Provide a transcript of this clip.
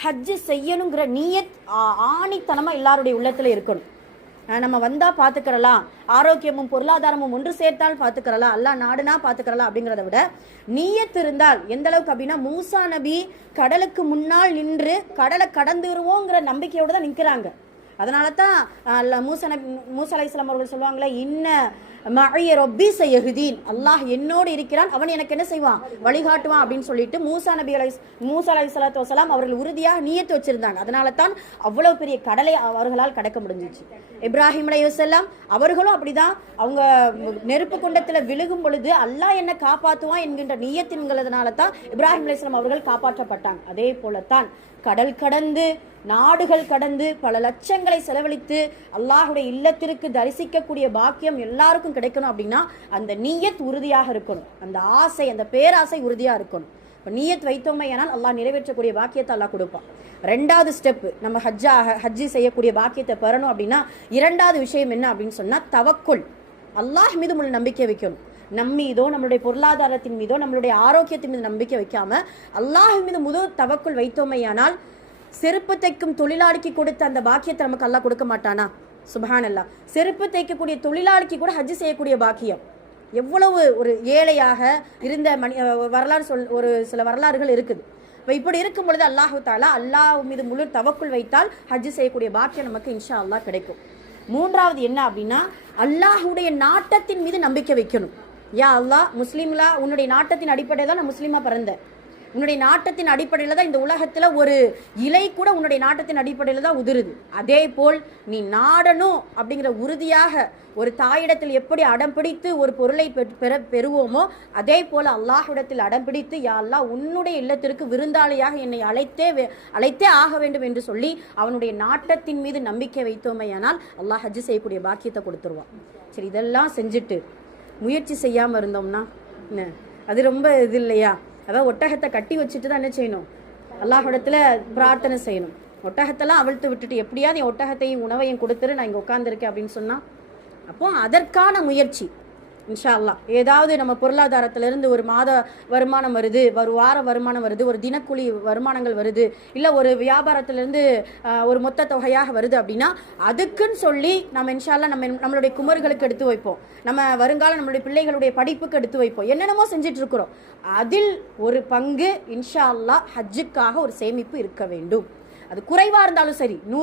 ஹஜ்ஜு செய்யணுங்கிற நீயத் ஆ- எல்லாருடைய உள்ளத்தில் இருக்கணும். நம்ம வந்தால் பார்த்துக்கிறலாம் ஆரோக்கியமும் பொருளாதாரமும் ஒன்று சேர்த்தால் பார்த்துக்கிறலாம் அல்லா நாடுனா பார்த்துக்கிறலாம் அப்படிங்கிறத விட நீயத்து இருந்தால் எந்த அளவுக்கு அப்படின்னா மூசா நபி கடலுக்கு முன்னால் நின்று கடலை கடந்துருவோங்கிற நம்பிக்கையோடு தான் நிற்கிறாங்க அதனால தான் அல்லாஹ் மூசா நபி அவர்கள் சொல்லுவாங்களே இன்ன மழைய ரொப்பி செய்யகுதீன் அல்லாஹ் என்னோடு இருக்கிறான் அவன் எனக்கு என்ன செய்வான்? வழிகாட்டுவான் அப்படின்னு சொல்லிட்டு மூசா நபி அலை மூசா அலை சலாத்து வசலாம் அவர்கள் உறுதியாக நியத்து வச்சிருந்தாங்க. அதனால தான் அவ்வளவு பெரிய கடலை அவர்களால் கடக்க முடிஞ்சிச்சு. இப்ராஹிம் அலை வசல்லாம் அவர்களும் அப்படிதான் அவங்க நெருப்பு குண்டத்தில் விழுகும் பொழுது அல்லாஹ் என்ன காப்பாற்றுவான் என்கின்ற நீயத்தின்கிறதுனால தான் இப்ராஹிம் அலைஸ்லாம் அவர்கள் காப்பாற்றப்பட்டாங்க. அதே போலத்தான் கடல் கடந்து நாடுகள் கடந்து பல லட்சங்களை செலவழித்து அல்லாஹுடைய இல்லத்திற்கு தரிசிக்கக்கூடிய பாக்கியம் எல்லாருக்கும் கிடைக்கணும் அப்படின்னா அந்த நீயத் உறுதியாக இருக்கணும். அந்த ஆசை அந்த பேராசை உறுதியாக இருக்கணும். இப்போ நீயத் வைத்தோமே ஆனால் அல்லாஹ் நிறைவேற்றக்கூடிய பாக்கியத்தை அல்லாஹ் கொடுப்பான். ரெண்டாவது ஸ்டெப்பு நம்ம ஹஜ்ஜா ஹஜ்ஜி செய்யக்கூடிய பாக்கியத்தை பெறணும் அப்படின்னா இரண்டாவது விஷயம் என்ன அப்படின்னு சொன்னால் தவக்குள் அல்லாஹ் மீது முழு நம்பிக்கை வைக்கணும். நம் மீதோ நம்மளுடைய பொருளாதாரத்தின் மீதோ நம்மளுடைய ஆரோக்கியத்தின் மீது நம்பிக்கை வைக்காம அல்லாஹ் மீது முதல் தவக்குள் வைத்தோமையானால் செருப்பு தைக்கும் தொழிலாளிக்கு கொடுத்த அந்த பாக்கியத்தை நமக்கு அல்லா கொடுக்க மாட்டானா? சுபஹான் அல்லாஹ் செருப்பு தைக்கக்கூடிய தொழிலாளிக்கு கூட ஹஜ் செய்யக்கூடிய பாக்கியம். எவ்வளவு ஒரு ஏழையாக இருந்த மணி வரலாறு சொல் ஒரு சில வரலாறுகள் இருக்குது. இப்போ இப்படி இருக்கும் பொழுது அல்லாஹு தாலா அல்லாஹ் மீது முழு தவக்குள் வைத்தால் ஹஜ் செய்யக்கூடிய பாக்கியம் நமக்கு இன்ஷா அல்லாஹ் கிடைக்கும். மூன்றாவது என்ன அப்படின்னா அல்லாஹுடைய நாட்டத்தின் மீது நம்பிக்கை வைக்கணும். யா அல்லாஹ் முஸ்லீம்லா உன்னுடைய நாட்டத்தின் அடிப்படையில் தான் நான் முஸ்லீமாக பிறந்தேன். உன்னுடைய நாட்டத்தின் அடிப்படையில் தான் இந்த உலகத்தில் ஒரு இலை கூட உன்னுடைய நாட்டத்தின் அடிப்படையில் தான் உதிருது. அதே போல் நீ நாடணும் அப்படிங்கிற உறுதியாக ஒரு தாயிடத்தில் எப்படி அடம் பிடித்து ஒரு பொருளை பெற பெறுவோமோ அதே போல் அல்லாஹ்விடத்தில் அடம் பிடித்து யா உன்னுடைய இல்லத்திற்கு விருந்தாளியாக என்னை அழைத்தே அழைத்தே ஆக வேண்டும் என்று சொல்லி அவனுடைய நாட்டத்தின் மீது நம்பிக்கை வைத்தோமையானால் அல்லாஹ் ஹஜ் செய்யக்கூடிய பாக்கியத்தை கொடுத்துருவான். சரி இதெல்லாம் செஞ்சுட்டு முயற்சி செய்யாமல் இருந்தோம்னா அது ரொம்ப இது இல்லையா? அவள் ஒட்டகத்தை கட்டி வச்சுட்டு தான் என்ன செய்யணும்? அல்லாஹ்விடத்துல பிரார்த்தனை செய்யணும். ஒட்டகத்தெல்லாம் அவிழ்த்து விட்டுட்டு எப்படியாவது என் ஒட்டகத்தையும் உணவையும் கொடுத்துரு நான் இங்கே உட்காந்துருக்கேன் அப்படின்னு சொன்னால் அப்போ அதற்கான முயற்சி. இன்ஷா அல்லாஹ் ஏதாவது நம்ம பொருளாதாரத்திலிருந்து ஒரு மாத வருமானம் வருது ஒரு வார வருமானம் வருது ஒரு தினக்கூலி வருமானங்கள் வருது இல்லை ஒரு வியாபாரத்திலிருந்து ஒரு மொத்த தொகையாக வருது அப்படின்னா அதுக்குன்னு சொல்லி நம்ம இன்ஷால்லா நம்ம நம்மளுடைய குமர்களுக்கு எடுத்து வைப்போம். நம்ம வருங்கால நம்மளுடைய பிள்ளைகளுடைய படிப்புக்கு எடுத்து வைப்போம். என்னென்னமோ செஞ்சுட்டு இருக்கிறோம். அதில் ஒரு பங்கு இன்ஷா அல்லாஹ் ஹஜ்ஜுக்காக ஒரு சேமிப்பு இருக்க வேண்டும். அது குறைவாக இருந்தாலும் சரி நூறு